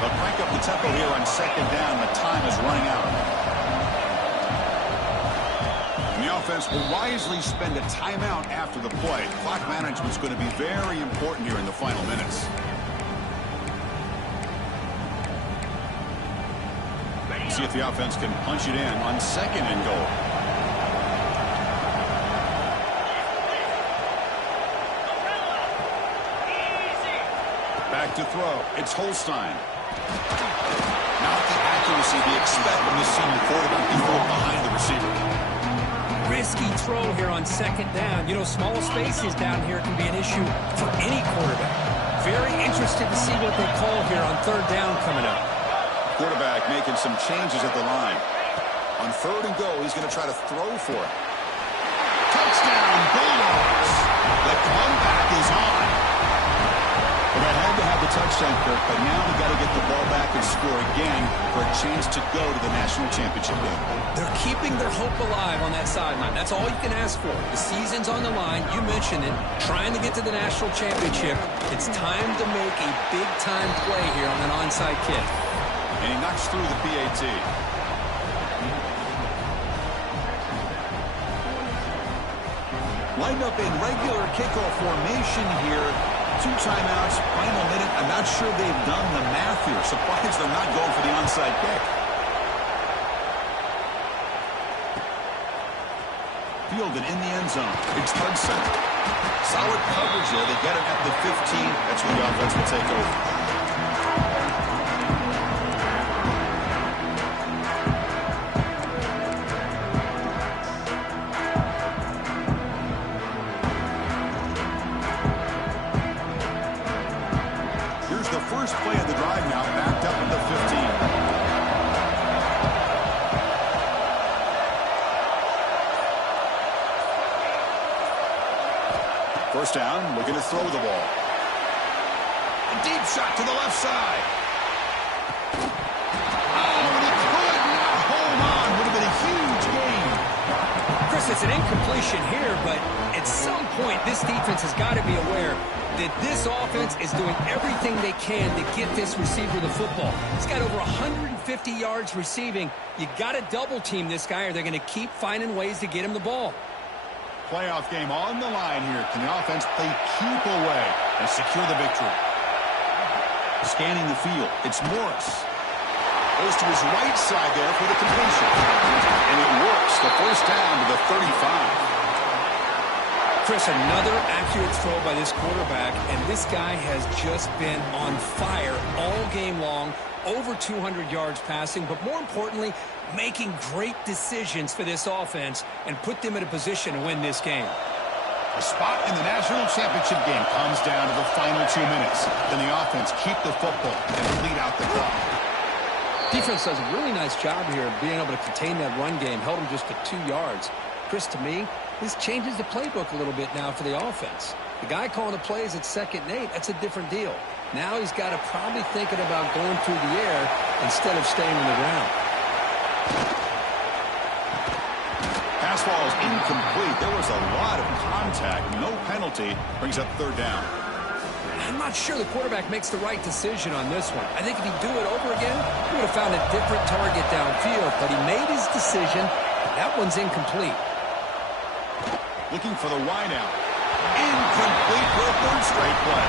They'll crank up the tempo here on second down. The time is running out. And the offense will wisely spend a timeout after the play. Clock management is going to be very important here in the final minutes. See if the offense can punch it in on second and goal. Back to throw. It's Holstein. Not the accuracy we expect from this senior quarterback to throw behind the receiver. Risky throw here on second down. You know, small spaces down here can be an issue for any quarterback. Very interested to see what they call here on third down coming up. Quarterback making some changes at the line. On third and goal, he's going to try to throw for it. Touchdown, Bulldogs. The comeback is on. Well, they had to have the touchdown, Kirk, but now they've got to get the ball back and score again for a chance to go to the national championship game. They're keeping their hope alive on that sideline. That's all you can ask for. The season's on the line. You mentioned it. Trying to get to the national championship. It's time to make a big-time play here on an onside kick. And he knocks through the PAT. Lined up in regular kickoff formation here. 2 timeouts, final minute. I'm not sure they've done the math here. Surprised they're not going for the onside kick. Fielded in the end zone. It's Hudson. Solid coverage there. They get him at the 15. That's when the offense will take over. first play of the drive now, backed up at the 15. First down, looking to throw the ball. A deep shot to the left side. Oh, and he could not hold on. Would have been a huge gain. Chris, it's an incompletion here, but at some point, this defense has got to be aware that this offense is doing everything they can to get this receiver the football. He's got over 150 yards receiving. You got to double team this guy, or they're going to keep finding ways to get him the ball. Playoff game on the line here. Can the offense play keep away and secure the victory? Scanning the field, it's Morris. Goes to his right side there for the completion. And it works. The first down to the 35. Chris, another accurate throw by this quarterback, and this guy has just been on fire all game long. Over 200 yards passing, but more importantly, making great decisions for this offense and put them in a position to win this game. A spot in the national championship game comes down to the final 2 minutes. Then the offense keep the football and bleed out the clock. Defense does a really nice job here of being able to contain that run game, held them just to 2 yards. Chris, to me, this changes the playbook a little bit now for the offense. The guy calling the plays at 2nd and 8, that's a different deal. Now he's got to probably thinking about going through the air instead of staying on the ground. Pass ball is incomplete. There was a lot of contact. No penalty. Brings up 3rd down. I'm not sure the quarterback makes the right decision on this one. I think if he'd do it over again, he would have found a different target downfield, but he made his decision. That one's incomplete. Looking for the wideout. Incomplete for a 3rd straight play.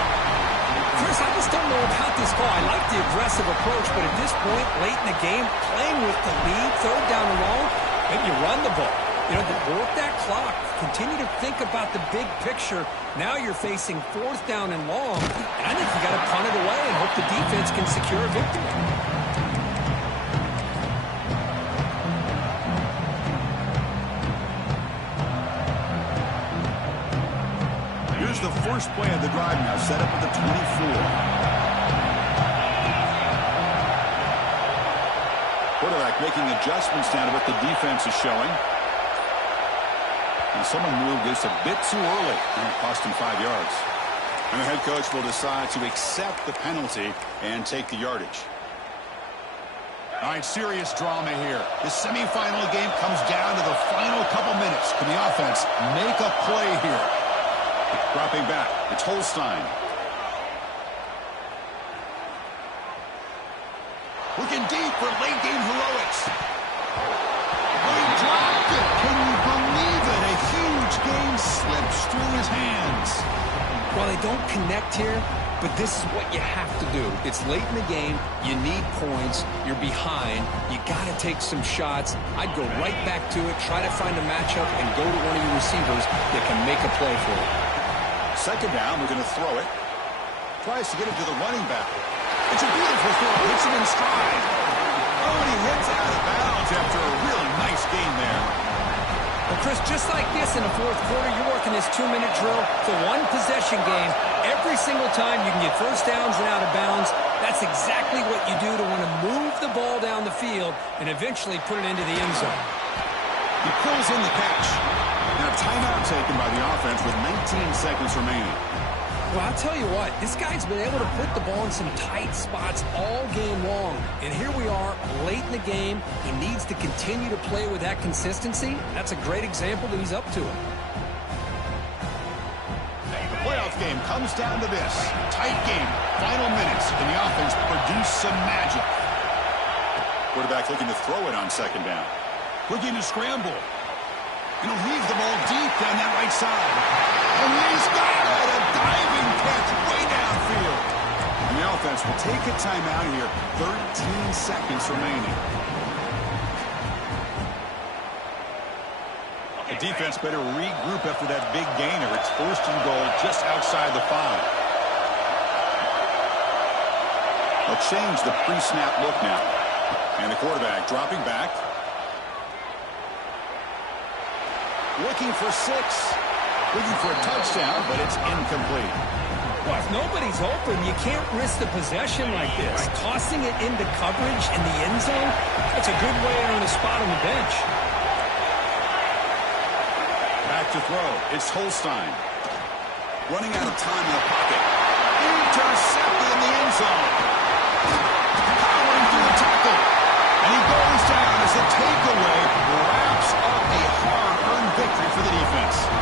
Chris, I just don't know about this call. I like the aggressive approach, but at this point, late in the game, playing with the lead, 3rd down and long, maybe you run the ball. You know, work that clock. Continue to think about the big picture. Now you're facing 4th down and long, and I think you got to punt it away and hope the defense can secure a victory. Here's the first play of the drive now, set up at the 24. Quarterback making adjustments now to what the defense is showing. And someone moved this a bit too early, and it cost him 5 yards. And the head coach will decide to accept the penalty and take the yardage. All right, serious drama here. The semifinal game comes down to the final couple minutes. Can the offense make a play here? Dropping back, it's Holstein. Looking deep for late game heroics. He dropped it. Can you believe it? A huge game slips through his hands. Well, they don't connect here, but this is what you have to do. It's late in the game. You need points. You're behind. You got to take some shots. I'd go right back to it, try to find a matchup, and go to one of your receivers that can make a play for you. 2nd down, we're going to throw it. Tries to get it to the running back. It's a beautiful throw. Hits him in stride. Oh, and he heads out of bounds after a really nice game there. Well, Chris, just like this in the 4th quarter, you're working this 2-minute drill. It's a one-possession game. Every single time you can get first downs and out of bounds. That's exactly what you do to want to move the ball down the field and eventually put it into the end zone. He pulls in the catch. Now timeout taken by the offense with 19 seconds remaining. Well, I'll tell you what, this guy's been able to put the ball in some tight spots all game long. And here we are, late in the game. He needs to continue to play with that consistency. That's a great example that he's up to it. The playoff game comes down to this. Tight game, final minutes, and the offense produce some magic. Quarterback looking to throw it on 2nd down. Looking to scramble. He'll leave the ball deep down that right side. And he's got it! A diving catch way downfield. And the offense will take a timeout here. 13 seconds remaining. The defense better regroup after that big gainer. It's 1st and goal just outside the 5. They'll change the pre-snap look now. And the quarterback dropping back. Looking for 6. Looking for a touchdown, but it's incomplete. Well, if nobody's open, you can't risk the possession like this. Tossing it into coverage in the end zone, that's a good way to earn a spot on the bench. Back to throw. It's Holstein. Running out of time in the pocket. Intercepted in the end zone. Powering through the tackle. And he goes down as the takeaway wraps up a hard-earned victory for the defense.